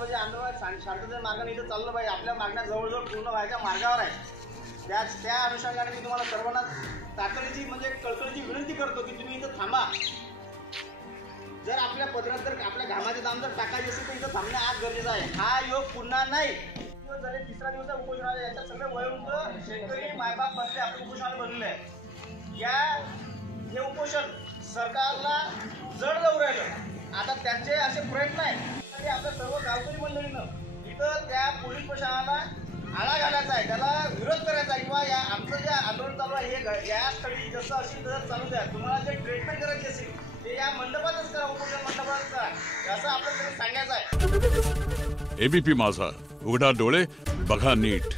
आपलं जे आंदोलन शांततेच्या मार्गाने इथं चाललं पाहिजे, आपल्या मागण्या जवळजवळ पूर्ण व्हायच्या मार्गावर आहे। त्या अनुषंगाने मी तुम्हाला सर्वांना तातडीची म्हणजे कळकळीची विनंती करतो की तुम्ही इथं थांबा। जर आपल्या पदरात जर आपल्या घामाचे दाम जर टाकायचे असेल तर इथं थांबणे आज गरजेचं आहे। हा योग पुन्हा नाही। दिवस झाले, तिसरा दिवस उपोषणाला, याच्यात सगळे वयोवृद्ध शेतकरी मायबाप बसले आपल्या उपोषणाला बसलेले आहे। हे उपोषण सरकारला जड जाऊ राहिलं। आता त्यांचे असे प्रयत्न आहेत की आपल्या सर्व गावकरी मंडळीनं इथं त्या पोलीस प्रशासनाला आळा घालायचा आहे, त्याला विरोध करायचा आहे किंवा या आमचं जे आंदोलन चालू आहे हे या स्थळी जसं असेल तसं चालू द्या। तुम्हाला जे ट्रीटमेंट करायची असेल ते या मंडपातच करा, उपोषण मंडपातच करा, असं आपल्याला सांगायचं आहे। एबीपी माझा, उघडा डोळे बघा नीट।